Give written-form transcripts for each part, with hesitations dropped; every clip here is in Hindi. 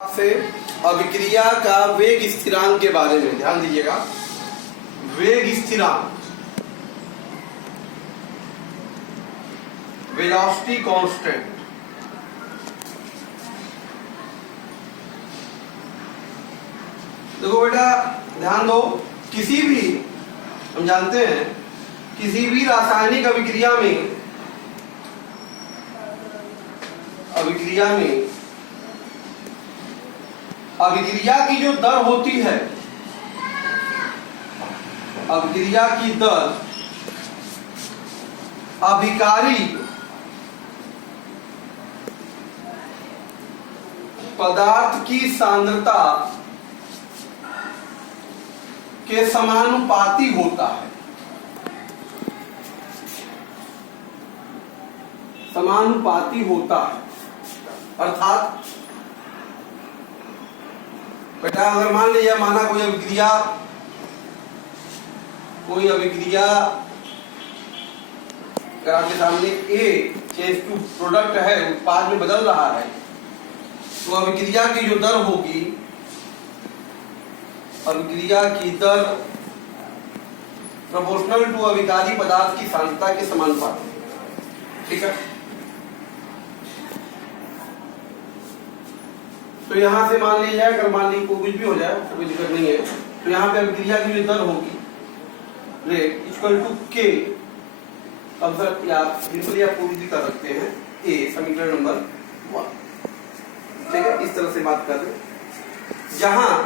से अभिक्रिया का वेग स्थिरांक के बारे में ध्यान दीजिएगा। वेग स्थिरांक, वेलोसिटी कांस्टेंट। देखो बेटा ध्यान दो, किसी भी, हम जानते हैं किसी भी रासायनिक अभिक्रिया में अभिक्रिया की जो दर होती है, अभिक्रिया की दर अभिकारी पदार्थ की सांद्रता के समानुपाती होता है। समानुपाती होता है अर्थात बेटा अगर मान लीजिए माना कोई अभिक्रिया अगर आपके सामने ए चेंज टू प्रोडक्ट है, उत्पाद में बदल रहा है, तो अभिक्रिया की जो दर होगी, अभिक्रिया की दर प्रोपोर्शनल टू अभिकारी पदार्थ की सांद्रता के समानुपाती। ठीक है, तो यहां से मान लीजिए अगर मान लीजिए कुछ भी हो जाए कोई दिक्कत नहीं है, तो यहाँ पे अभिक्रिया की जो दर होगी रेट इक्वल टू के, अब सर आप सिंपली आप पूरी कर सकते हैं ए समीकरण नंबर 1। ठीक है, इस तरह से बात कर रहे, जहां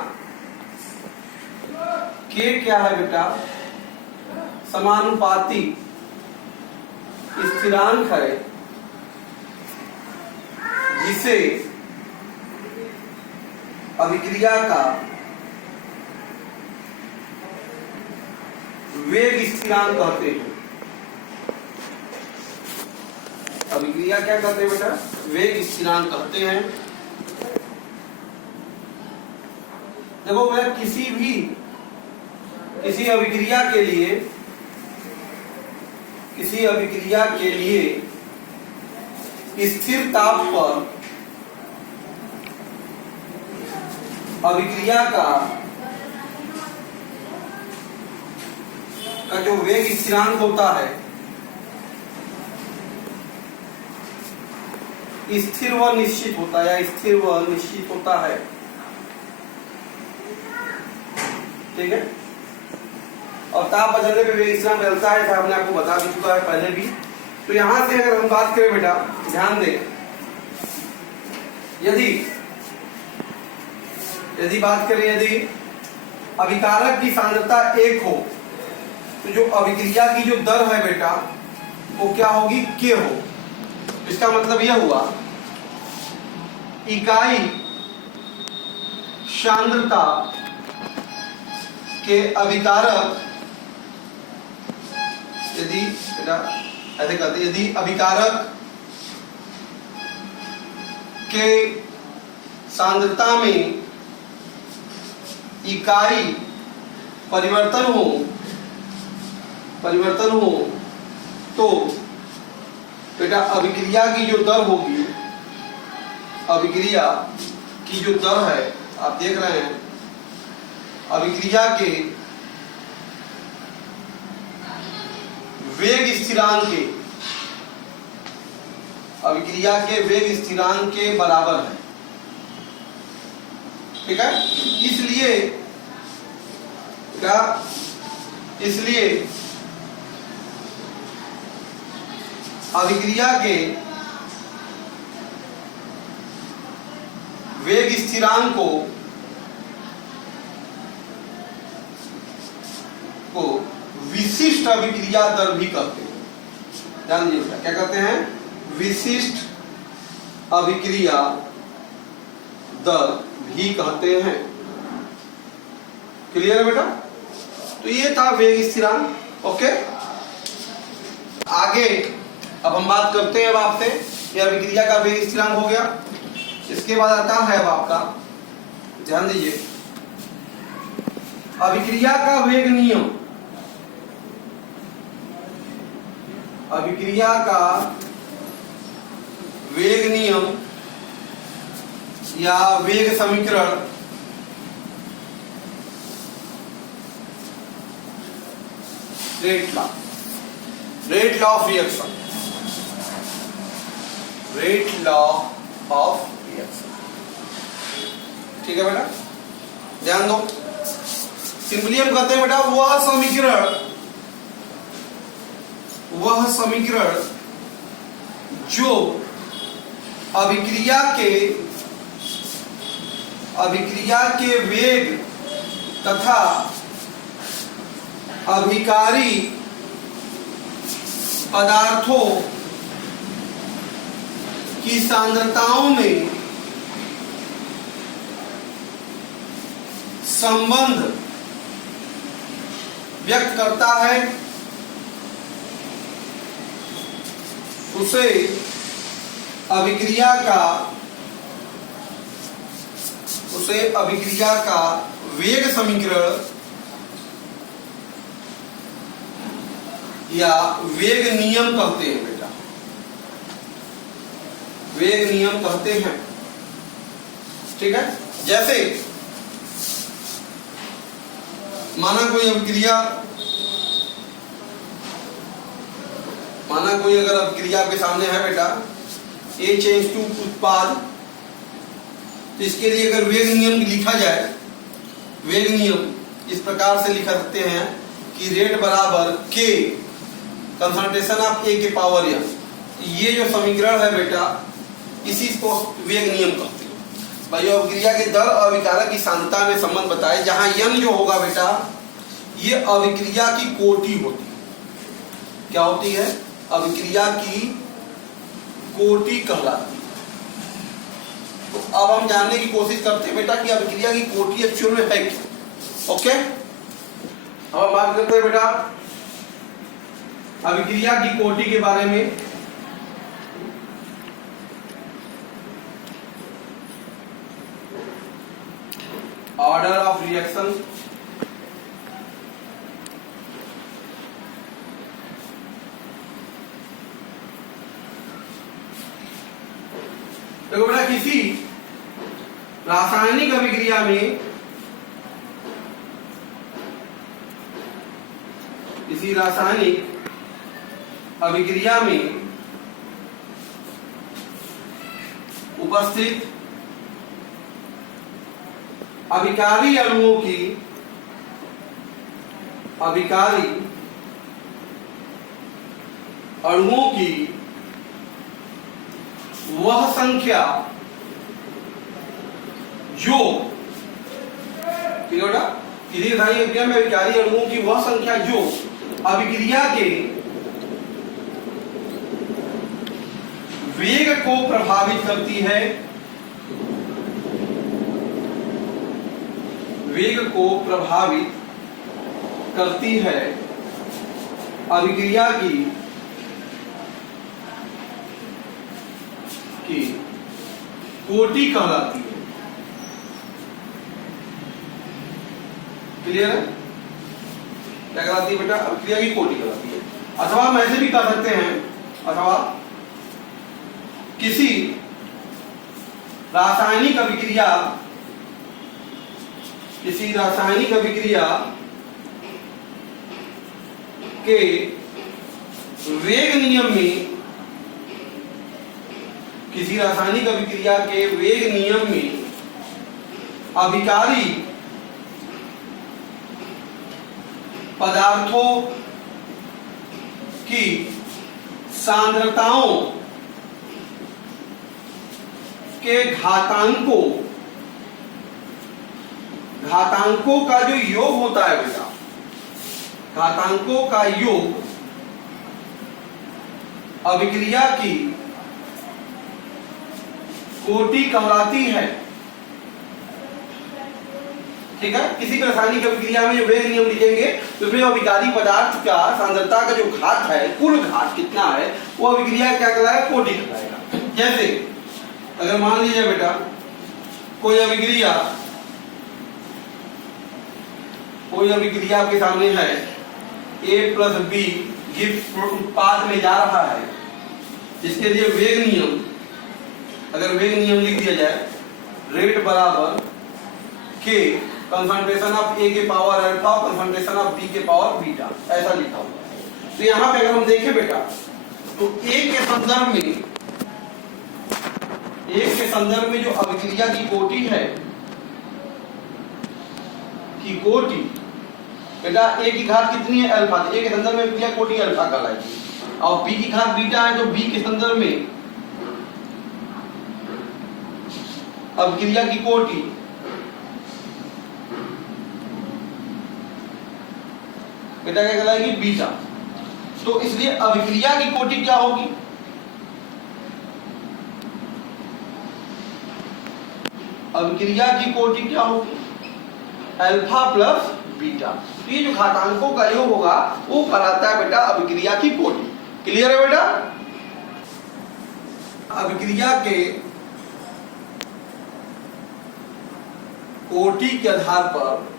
के क्या है बेटा, समानुपाती स्थिरांक है जिसे अभिक्रिया का वेग स्थिरांक कहते हैं। अभिक्रिया क्या कहते हैं बेटा, वेग स्थिरांक कहते हैं। देखो बेटा किसी अभिक्रिया के लिए स्थिर ताप पर अभिक्रिया का जो वेग स्थिरांक होता है स्थिर व निश्चित होता है, या स्थिर व निश्चित होता है। ठीक है, और ताप बदलने पे वेग स्थिरांक बदलता है, साहब ने आपको बता भी चुका है पहले भी। तो यहां से अगर हम बात करें बेटा ध्यान दें, यदि बात करें यदि अभिकारक की सांद्रता 1 हो, तो जो अभिक्रिया की जो दर है बेटा वो क्या होगी, के हो। इसका मतलब यह हुआ इकाई सांद्रता के अभिकारक, यदि बेटा ऐसे कहते, यदि अभिकारक के सांद्रता में इकाई परिवर्तन हो तो बेटा अभिक्रिया की जो दर होगी, अभिक्रिया की जो दर है आप देख रहे हैं, अभिक्रिया के वेग स्थिरांक के, अभिक्रिया के वेग स्थिरांक के बराबर है। ठीक है, इसलिए अभिक्रिया के वेग स्थिरांक को विशिष्ट अभिक्रिया दर भी कहते हैं। ध्यान दीजिएगा, क्या कहते हैं, विशिष्ट अभिक्रिया दर भी कहते हैं। क्लियर है बेटा, तो ये था वेग स्थिरांक। ओके, आगे अब हम बात करते हैं अब आपसे, ये अभिक्रिया का वेग स्थिरांक हो गया। इसके बाद आता है अब आपका, ध्यान दीजिए, अभिक्रिया का वेग नियम। अभिक्रिया का वेग नियम या वेग समीकरण rate law of reaction, rate law of reaction. ठीक है बेटा, ध्यान दो। सिंपली हम कहते हैं बेटा वह समीकरण जो अभिक्रिया के वेग तथा अभिकारी पदार्थों की सांद्रताओं में संबंध व्यक्त करता है, उसे अभिक्रिया का वेग समीकरण या वेग नियम कहते हैं बेटा, वेग नियम कहते हैं। ठीक है, जैसे माना कोई अगर अभिक्रिया आपके सामने है बेटा, A चेंज टू उत्पाद, तो इसके लिए अगर वेग नियम लिखा जाए, वेग नियम इस प्रकार से लिख सकते हैं कि रेट बराबर K कंसंट्रेशन ऑफ A के पावर n। ये जो समीकरण है बेटा, इसी को वेग नियम कहते हैं। भाई अभिक्रिया के दर और अभिकारक की सांद्रता में संबंध बताए, जहां n जो होगा बेटा, ये अभिक्रिया की कोटि होती है। क्या होती है? अभिक्रिया की कोटि कहलाती है। तो अब हम जानने की कोशिश करते हैं बेटा कि अभिक्रिया की कोटि एक्चुअल में है क्या। ओके, अब हम बात करते हैं बेटा अभिक्रिया की कोटि के बारे में। ऑर्डर ऑफ रिएक्शन, देखो बेटा किसी रासायनिक अभिक्रिया में, उपस्थित अभिकारी अणुओं की वह संख्या जो, ठीक है बेटा, किसी रासायनिक अभिक्रिया में अभिकारी अणुओं की वह संख्या जो अभिक्रिया के वेग को प्रभावित करती है, अभिक्रिया की कोटि कहलाती है। क्लियर है? क्या कहलाती है बेटा? अभिक्रिया की कोटि कहलाती है। अथवा हम ऐसे भी कह सकते हैं, अथवा किसी रासायनिक अभिक्रिया के वेग नियम में, अभिकारी पदार्थों की सांद्रताओं के घातांकों का जो योग होता है बेटा, घातांकों का योग अभिक्रिया की कोटि कहलाती है। ठीक है, किसी भी रासायनिक अभिक्रिया में जो वेग नियम लिखेंगे तो उसमें अभिकारी पदार्थ का सांद्रता का जो घात है, कुल घात कितना है, वो अभिक्रिया क्या कहलाएगा? कोटि कहलाएगा। जैसे अगर मान लीजिए बेटा कोई अभिक्रिया आपके सामने है, A प्लस बी उत्पाद में जा रहा है, जिसके लिए वेग नियम, अगर वेग नियम लिख दिया जाए, रेट बराबर के कंसंट्रेशन ऑफ ए के power alpha concentration of B के पावर बीटा, ऐसा लिखा हुआ है। तो यहां पे अगर हम देखें बेटा तो ए के संदर्भ में जो अभिक्रिया की कोटि है की कोटि बेटा ए की घात कितनी है अल्फा, ए के संदर्भ में अभिक्रिया कोटि अल्फा कहलाएगी, और बी की घात बीटा है तो बी के संदर्भ में अभिक्रिया की कोटि बेटा क्या कहलाएगी बीटा। तो इसलिए अभिक्रिया की कोटि क्या होगी, अभिक्रिया की कोटि क्या होगी अल्फा प्लस बीटा। तो ये जो घातांकों का योग होगा वो कहलाता है बेटा अभिक्रिया की कोटि। क्लियर है बेटा? अभिक्रिया के कोटि के आधार पर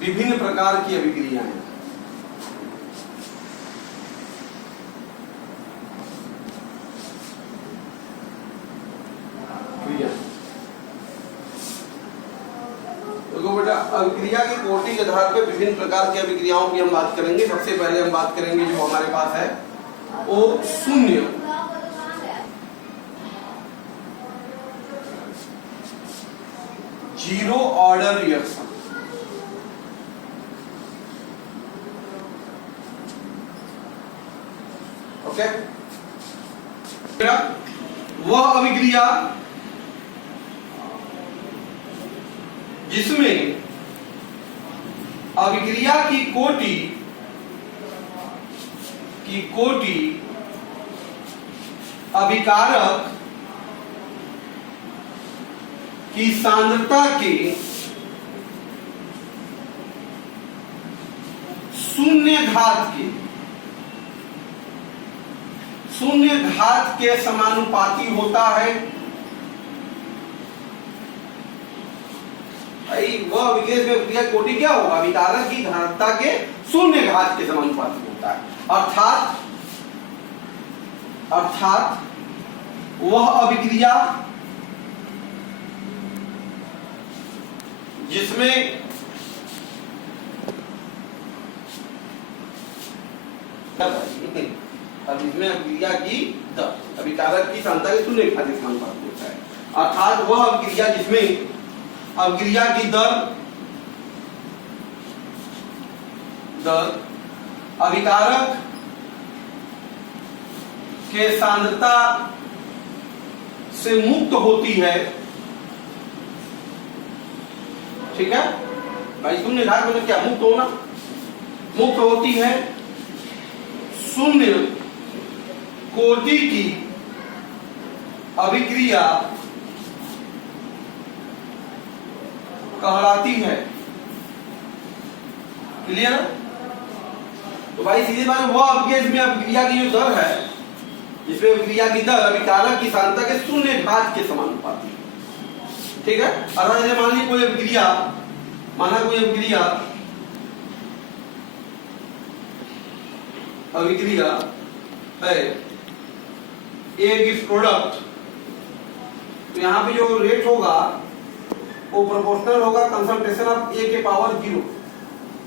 विभिन्न प्रकार की अभिक्रियाएं हैं। देखो बेटा अभिक्रिया की कोटि के आधार पर विभिन्न प्रकार की अभिक्रियाओं की हम बात करेंगे। सबसे पहले हम बात करेंगे जो हमारे पास है वो शून्य जीरो ऑर्डर रिएक्शन। ओके, वह अभिक्रिया जिसमें अभिक्रिया की कोटि अभिकारक की सांद्रता के शून्य घात के समानुपाती होता है। वह विशेष में क्रिया कोटि क्या होगा, अभिकारक की घनत्व के शून्य घात के समानुपाती होता है। अर्थात वह अभिक्रिया जिसमें अभिक्रिया की अभिकारक की सांद्रता के शून्य घात के समानुपाती होता है। अर्थात वह अभिक्रिया जिसमें अभिक्रिया की दर अभिकारक के सांद्रता से मुक्त होती है। ठीक है भाई, शून्य घात मतलब क्या, मुक्त होना, मुक्त होती है शून्य कोटि की अभिक्रिया कहलाती है। क्लियर? तो भाई सीधी बात, वह अभिक्रिया की जो दर है जिसमें अभिक्रिया की दर अभिकारक की सांद्रता के शून्य घात के समानुपाती। ठीक है, अर्थात जैसे मान लीजिए कोई अभिक्रिया है एक इस प्रोडक्ट, तो यहाँ पे जो रेट होगा वो प्रोपोर्शनल होगा कंसंट्रेशन ऑफ ए के पावर 0।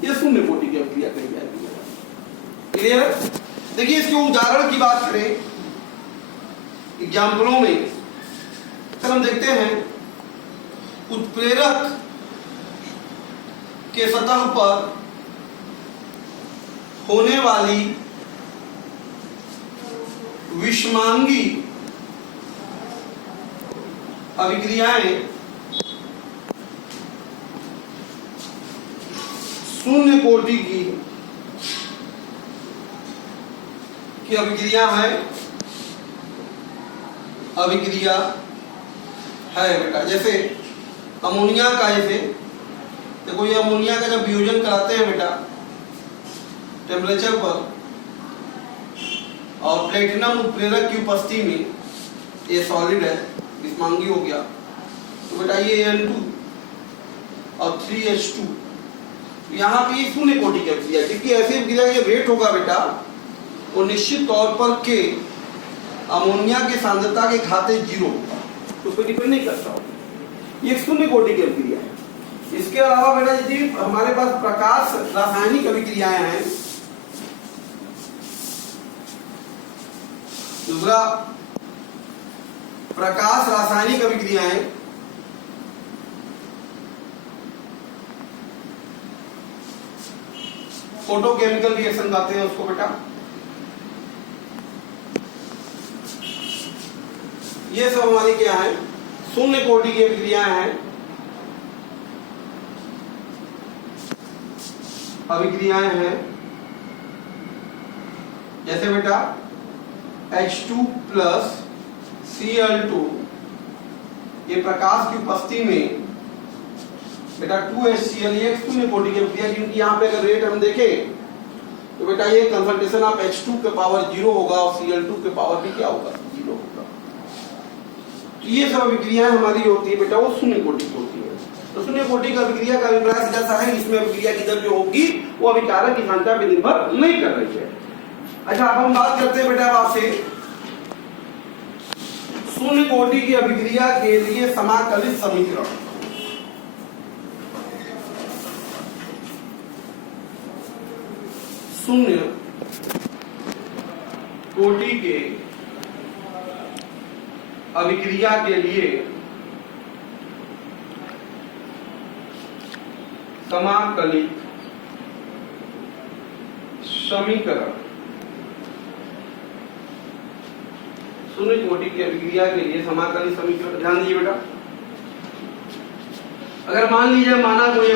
ये शून्य कोटि की अभिक्रिया कही जाती है। क्लियर? देखिए इसके उदाहरण की बात करें एग्जाम्पलों में, हम देखते हैं उत्प्रेरक के सतह पर होने वाली विषमांगी अभिक्रियाएं शून्य कोटि की अभिक्रिया है बेटा। जैसे अमोनिया का, जैसे देखो ये अमोनिया का जब वियोजन कराते हैं बेटा टेम्परेचर पर और प्लेटिनम उत्प्रेरक की उपस्थिति में, ये सॉलिड है, विषमांगी हो गया, तो बेटा ये N2 और 3H2, यहाँ पे ये शून्य कोटि की अभिक्रिया, क्योंकि ऐसी अभिक्रिया ये रेट होगा बेटा वो निश्चित तौर पर K अमोनिया की सांद्रता के खाते 0 तो कोई डिपेंड नहीं करता हो, ये शून्य कोटि की अभिक्रिया है। इसके अलावा बेटा यदि हमारे पास प्रकाश रासायनिक अभिक्रियाएं हैं, दूसरा प्रकाश रासायनिक अभिक्रियाएं, फोटोकेमिकल रिएक्शन कहते हैं उसको बेटा। ये सब हमारी क्या है, शून्य कोटि की अभिक्रियाएं हैं। अभिक्रियाएं हैं जैसे बेटा H2 प्लस Cl2, ये प्रकाश की उपस्थिति में बेटा 2HCl, ये शून्य कोटि की अभिक्रिया, क्योंकि यहाँ पे अगर रेट हम देखें तो बेटा ये कंसंट्रेशन ऑफ H2 के पावर 0 होगा और Cl2 के पावर भी क्या होगा, 0 होगा। तो ये सब अभिक्रियाएं हमारी होती है बेटा वो शून्य कोटि की होती है। तो शून्य कोटि का अभिक्रिया का अभिप्राय जैसा है, इसमें अभिक्रिया की दर जो होगी वो अभिकारक की संख्या पर निर्भर नहीं कर रही है। अच्छा, अब हम बात करते हैं बेटा आपसे शून्य कोटि की अभिक्रिया के लिए समाकलित समीकरण। शून्य कोटि के अभिक्रिया के लिए समाकलित समीकरण, शून्य कोटि की अभिक्रिया के लिए समाकलित समीकरण ध्यान दीजिए बेटा। अगर मान लीजिए माना कोई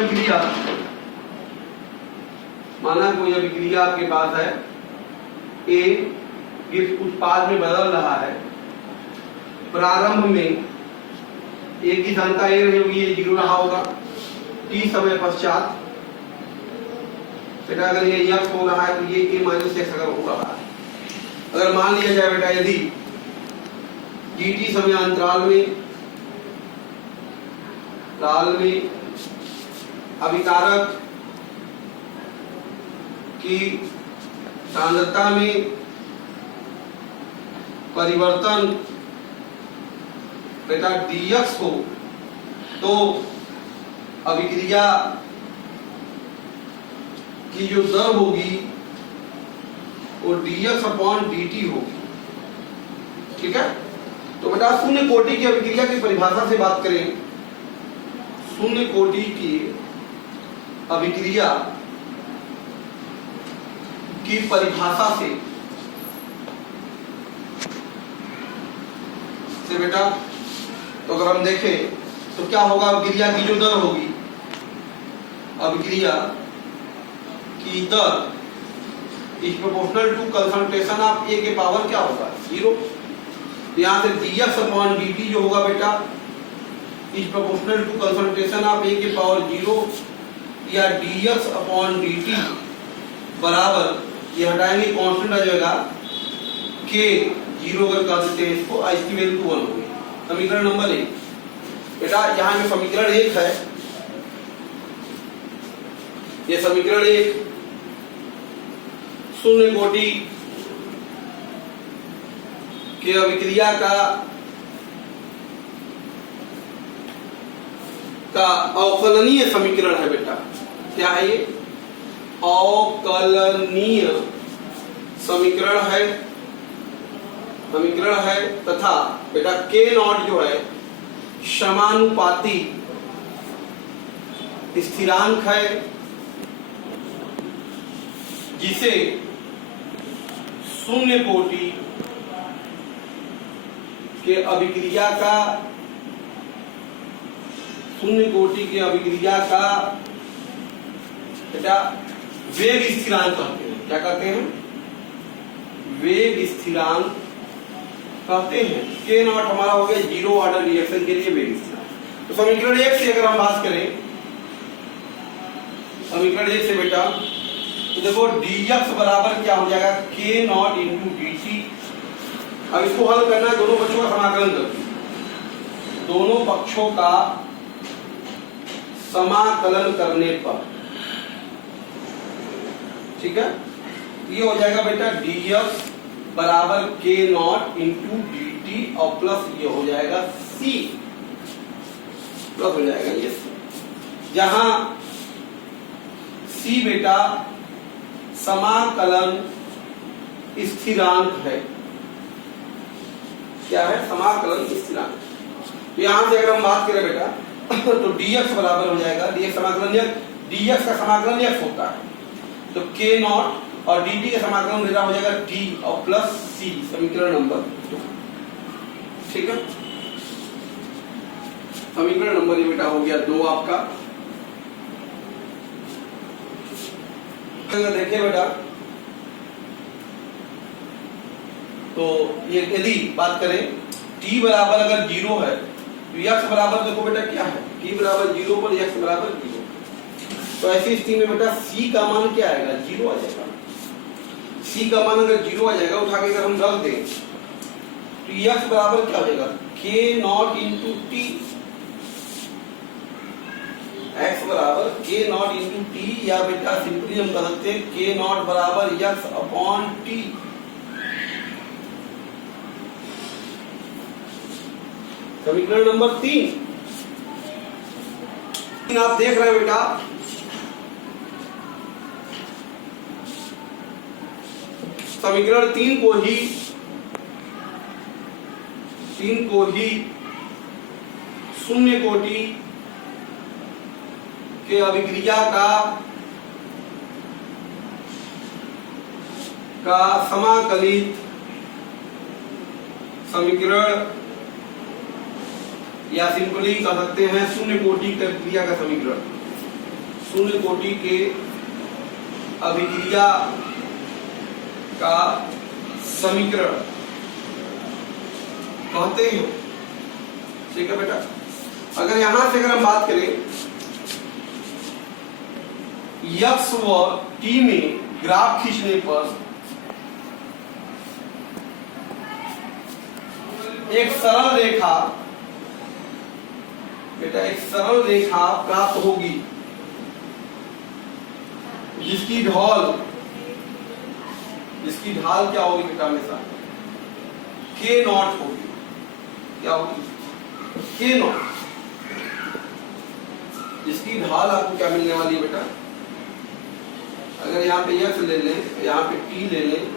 अभिक्रिया आपके पास है, ए इस उत्पाद में बदल रहा है, प्रारंभ में ए की सांद्रता ए रही होगी, ये 0 रहा होगा, टी समय पश्चात बेटा अगर ये x हो रहा है तो ये a माइनस x अगर हो रहा है, अगर मान लिया जाए बेटा यदि dt समय अंतराल में अभिकारक की सांद्रता में परिवर्तन बेटा dx हो तो अभिक्रिया की जो दर होगी वो dx अपॉन dt होगी। ठीक है, तो बेटा शून्य कोटि की अभिक्रिया की परिभाषा से बात करें, शून्य कोटि की अभिक्रिया की परिभाषा से बेटा तो अगर हम देखें तो क्या होगा, अभिक्रिया की जो दर होगी, अभिक्रिया की दर is proportional to concentration of A के पावर क्या होगा, 0। यहाँ से dx अपॉन dt जो होगा बेटा is proportional to concentration of A के पावर 0, या dx अपॉन dt बराबर, ये हटाएंगे कांस्टेंट आ जाएगा k 0 अगर कर देते हैं इसको, इसकी वैल्यू 1 होगी। समीकरण नंबर 1 बेटा, यहाँ में समीकरण 1 है, ये समीकरण 1 शून्य कोटि के अभिक्रिया का अवकलनीय समीकरण है बेटा। क्या है ये, अवकलनीय समीकरण है तथा बेटा के नॉट जो है समानुपाती स्थिरांक है, जिसे शून्य कोटि के अभिक्रिया का बेटा वेग स्थिरांक कहते हैं। क्या कहते हैं, वेग स्थिरांक कहते हैं। के नॉट हमारा हो गया 0 ऑर्डर रिएक्शन के लिए वेग स्थिरांक। तो समीकरण 1 से अगर हम बात करें, समीकरण 1 से बेटा तो देखो dx बराबर क्या हो जाएगा, k नॉट इंटू dt। अब इसको हल करना है, दोनों पक्षों का समाकलन करके, दोनों पक्षों का समाकलन करने पर, ठीक है, ये हो जाएगा बेटा dx बराबर के नॉट इंटू डी टी और प्लस ये हो जाएगा सी, प्लस हो जाएगा ये सी, जहां सी बेटा समाकलन स्थिरांक है। क्या है? समाकलन स्थिरांक। तो यहां से अगर हम बात करें बेटा तो dx बराबर हो जाएगा, dx समाकलन dx का समाकलन x होता है, तो k नॉट और dt का समाकलन मेरा हो जाएगा d और प्लस c, समीकरण नंबर 2। ठीक है, समीकरण नंबर ये बेटा हो गया 2 आपका। देखिए बेटा, तो ये यदि बात करें t बराबर अगर 0 है तो x बराबर देखो बेटा क्या है, t बराबर 0 पर x बराबर 0, तो ऐसी स्थिति में बेटा c का मान क्या आएगा? 0 आ जाएगा। c का मान अगर 0 आ जाएगा, उठा के अगर हम रख दें तो x बराबर क्या हो जाएगा? k not into T, x बराबर k नॉट इंटू टी, या बेटा सिंपली हम कह सकते हैं k नॉट बराबर x अपॉन टी। समीकरण नंबर 3 आप देख रहे हैं बेटा, समीकरण 3 को ही शून्य कोटि के अभिक्रिया का समाकलित समीकरण, या सिंपली कह सकते हैं शून्य कोटि के अभिक्रिया का समीकरण, शून्य कोटि के अभिक्रिया का समीकरण कहते हैं। ठीक है बेटा, अगर यहां से अगर हम बात करें x व t में ग्राफ खींचने पर एक सरल रेखा बेटा, एक सरल रेखा प्राप्त होगी जिसकी ढाल क्या होगी बेटा? हमेशा k नॉट होगी। क्या होगी? k नॉट, जिसकी ढाल आपको क्या मिलने वाली है बेटा? अगर यहाँ पे x ले लें, यहाँ पे t ले लें,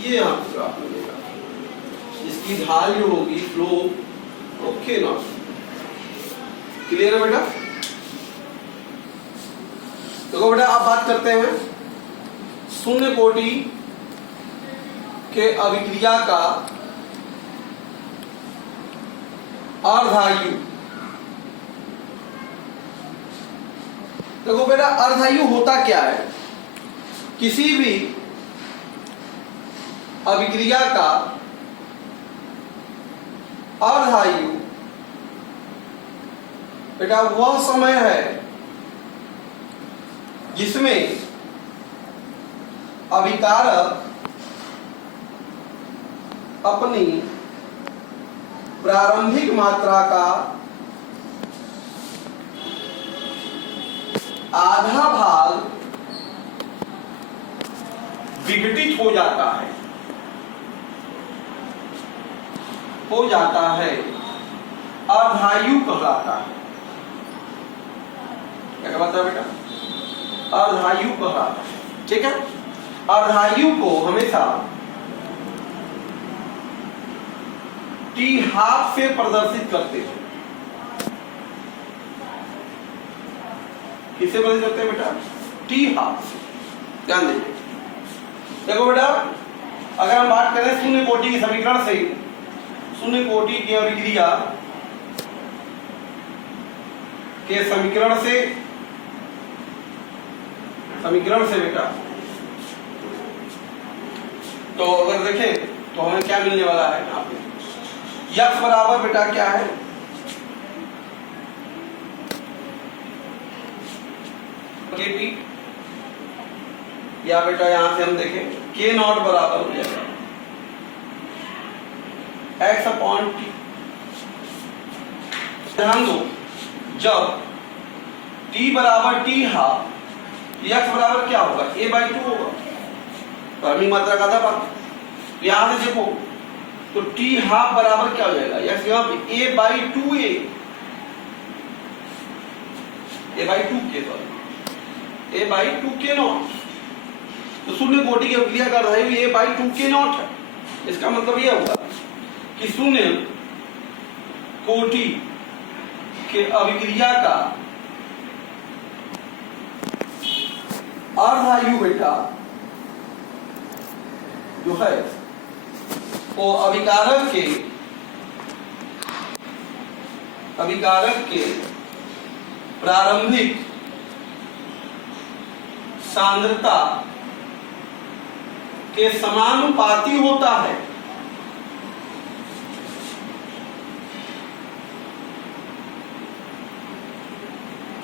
ये यहाँ पे ग्राफ मिलेगा, इसकी ढाल जो होगी स्लोप वो k नॉट। क्लियर है बेटा? तो बेटा आप बात करते हैं शून्य कोटि के अभिक्रिया का अर्धायु। देखो बेटा, अर्धायु होता क्या है? किसी भी अभिक्रिया का अर्धायु बेटा वह समय है जिसमें अभिकारक अपनी प्रारंभिक मात्रा का आधा भाग विघटित हो जाता है, अर्धायु कहलाता है। क्या कहलाता है बेटा? अर्धायु कहलाता है। ठीक है, अर्धायु को हमेशा टी हाफ से प्रदर्शित करते हैं। किससे प्रदर्शित करते हैं बेटा? टी हाफ से। ध्यान दीजिए, देखो बेटा, अगर हम बात करें शून्य कोटि के समीकरण से, शून्य कोटि की अभिक्रिया के समीकरण से बेटा, तो अगर देखें तो हमें क्या मिलने वाला है? यहाँ पे x बराबर बेटा क्या है? kt, या बेटा यहां से हम देखें k नॉट बराबर हो जाएगा x अपॉन टी। ध्यान दो, जब t बराबर t हाफ, x बराबर क्या होगा? a/2 होगा, प्रारंभिक मात्रा का आधा भाग। यहां से देखो तो टी हाफ बराबर क्या हो जाएगा, यहाँ पे A by two A by two K, sorry A by two K nought. तो शून्य कोटि की अभिक्रिया का अर्धायु A by two K nought है। इसका मतलब यह हुआ कि शून्य कोटि के अभिक्रिया का अर्धायु बेटा जो है वो अभिकारक के प्रारंभिक सांद्रता के समानुपाती होता है।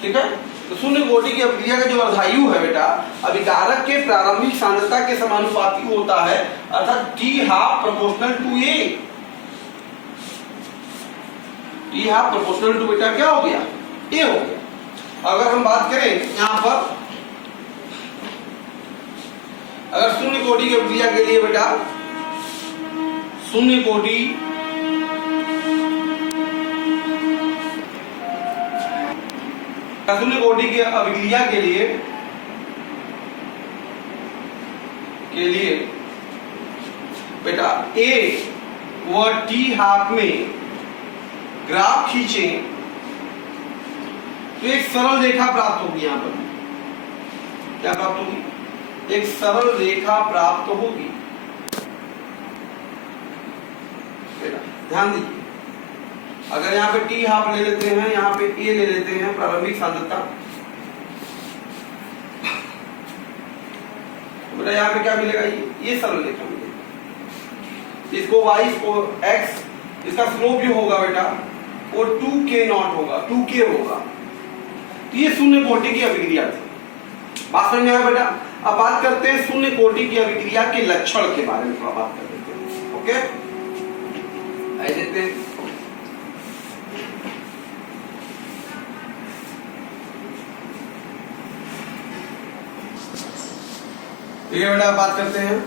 ठीक है, तो शून्य कोटि की अभिक्रिया का जो अर्धायु है बेटा अभिकारक के प्रारंभिक सांद्रता के समानुपाती होता है, अर्थात T half proportional to A. T half proportional to बेटा क्या हो गया, ए हो गया। अगर हम बात करें यहां पर, अगर शून्य कोटि की अभिक्रिया के लिए बेटा शून्य कोटि की अभिक्रिया के लिए बेटा ए व टी हाफ में ग्राफ खींचें तो एक सरल रेखा प्राप्त होगी। यहां पर क्या प्राप्त होगी, एक सरल रेखा प्राप्त होगी। बेटा ध्यान दीजिए, अगर यहाँ पे टी हाफ ले लेते हैं, यहाँ पे ए ले लेते हैं प्रारंभिक सांद्रता, बेटा यहाँ पे क्या मिलेगा, ये सरल रेखा मिलेगी। इसको y, इसको x, इसका स्लोप जो होगा बेटा वो 2k नॉट होगा, 2k होगा। तो ये शून्य कोटि की अभिक्रिया थी। बात समझ में आया बेटा। अब बात करते हैं शून्य कोटि की अभिक्रिया के लक्षण के बारे में, थोड़ा बात कर लेते हैं। ओके, आइए देखते हैं। ठीक है बेटा, बात करते हैं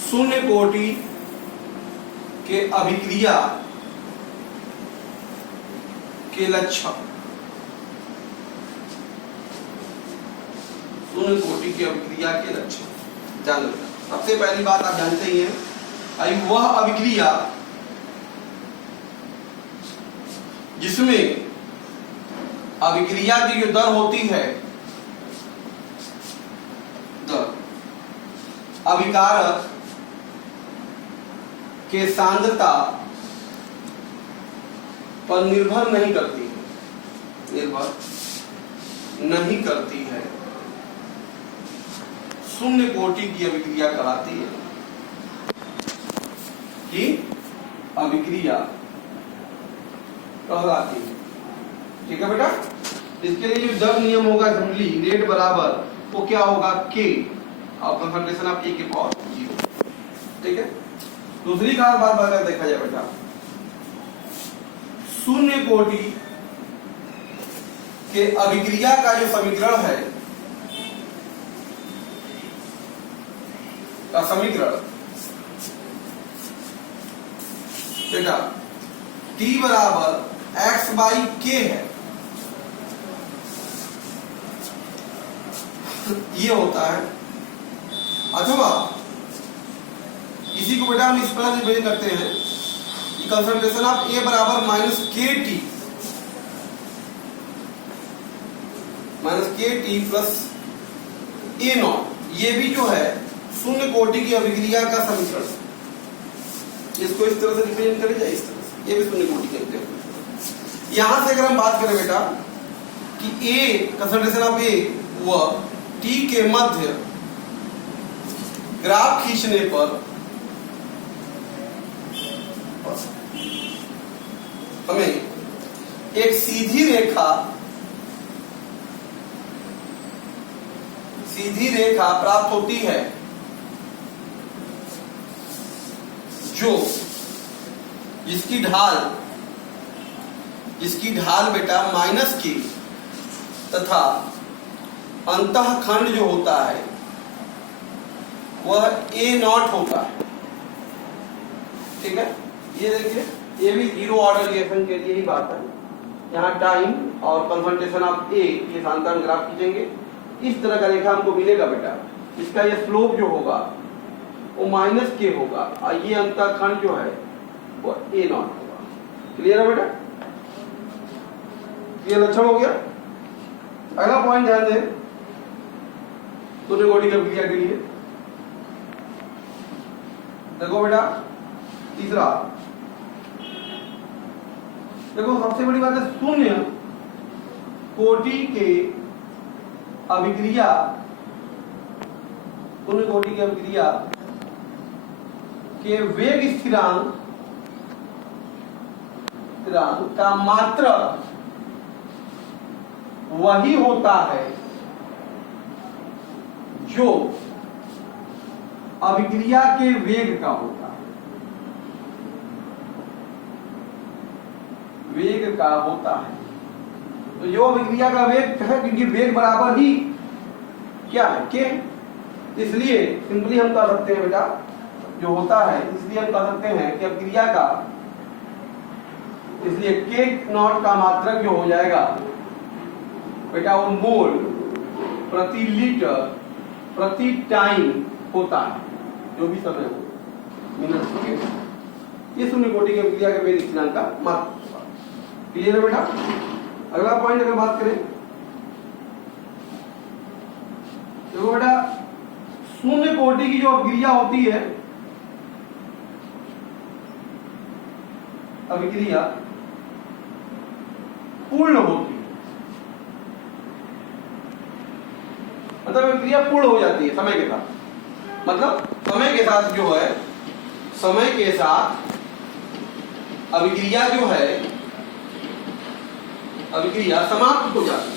शून्य कोटि के अभिक्रिया के लक्षण। शून्य कोटि की अभिक्रिया के लक्षण जान लेना। सबसे पहली बात आप जानते ही हैं, आई वह अभिक्रिया जिसमें अभिक्रिया की जो दर होती है, अभिकारक के सांद्रता पर निर्भर नहीं करती है, शून्य कोटि की अभिक्रिया कराती है। कि अभिक्रिया कहलाती है। ठीक है बेटा, इसके लिए जो जब नियम होगा जनरली रेट बराबर वो क्या होगा, के और कंसंट्रेशन ऑफ ए के पावर 0। ठीक है, दूसरी खास बात अगर देखा जाए बेटा, शून्य कोटि के अभिक्रिया का जो समीकरण है, का समीकरण बेटा t बराबर x बाई के है। ये होता है, अथवा इसी को बेटा हम इस प्रकार से मेजर करते हैं कि कंसंट्रेशन ऑफ ए बराबर माइनस के टी प्लस ए नॉट। ये भी जो है शून्य कोटि की अभिक्रिया का समीकरण। इसको इस तरह से रिप्रेजेंट करें जाए, इस तरह से, ये भी शून्य कोटि की अभिक्रिया। यहां से अगर हम बात करें बेटा कि ए कंसंट्रेशन ऑफ ए व टी के मध्य ग्राफ खींचने पर हमें एक सीधी रेखा प्राप्त होती है जो जिसकी ढाल बेटा माइनस की तथा अंतःखंड जो होता है वह ए नॉट होता है। ठीक है, ये देखिए ये भी जीरो ऑर्डर रिएक्शन के लिए ही बात है। यहाँ टाइम और कंसंट्रेशन ऑफ ए ये शांतन ग्राफ खींचेंगे, इस तरह का रेखा हमको मिलेगा बेटा। इसका ये स्लोप जो होगा वो माइनस के होगा और ये अंतःखंड जो है वो ए नॉट होगा। क्लियर है बेटा, ये लक्षण हो गया। अगला पॉइंट ध्यान दें शून्य कोटि की अभिक्रिया के लिए। देखो बेटा तीसरा, देखो सबसे बड़ी बात है शून्य कोटि के अभिक्रिया, शून्य कोटि की अभिक्रिया के वेग स्थिरांक का मात्रक वही होता है जो अभिक्रिया के वेग का होता है, वेग का होता है। तो जो अभिक्रिया का वेग है, क्योंकि वेग बराबर ही क्या है के, इसलिए सिंपली हम कह सकते हैं बेटा जो होता है, इसलिए हम कह सकते हैं कि अभिक्रिया का, इसलिए के नॉट का मात्रक जो हो जाएगा बेटा वो मोल प्रति लीटर प्रति टाइम होता है, जो भी समय हो मिनट सेकेंड। ये शून्य कोटि की अभिक्रिया के वेग स्थिरांक का मात्रक। क्लियर है बेटा। अगला पॉइंट अगर बात करें, देखो बेटा शून्य कोटि की जो अभिक्रिया होती है, अभिक्रिया पूर्ण होती है, मतलब अभिक्रिया पूर्ण हो जाती है समय के साथ। मतलब समय के साथ जो है, समय के साथ अभिक्रिया जो है, अभिक्रिया समाप्त हो जाती है,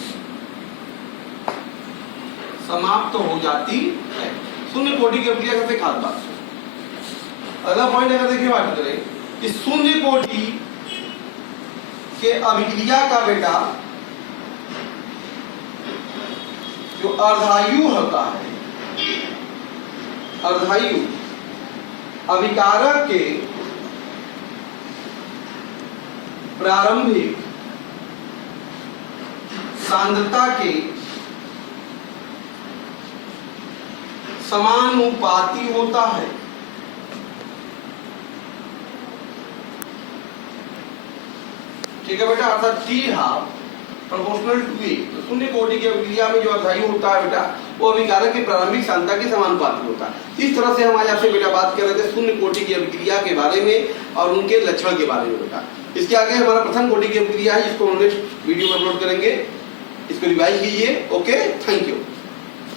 समाप्त हो जाती है। शून्य कोटि की अभिक्रिया सबसे खास बात। अगला पॉइंट अगर देखिए बात करें कि शून्य कोटि के अभिक्रिया का बेटा जो अर्धायु होता है, अर्धायु अभिकारक के प्रारंभिक सांद्रता के समानुपाती होता है। ठीक है बेटा, अर्थात टी हाफ प्रोपोर्शनल टू ए। तो शून्य कोटि की अभिक्रिया में जो अर्धायु होता है बेटा वो अभिकारक की प्रारंभिक सांद्रता के समानुपाती होता है। इस तरह से हम आज आपसे बेटा बात कर रहे थे शून्य कोटि की अभिक्रिया के बारे में और उनके लक्षण के बारे में बेटा। इसके आगे हमारा प्रथम कोटि की अभिक्रिया है जिसको हम नेक्स्ट वीडियो में अपलोड करेंगे, इसको रिवाइज कीजिए। Okay, thank you.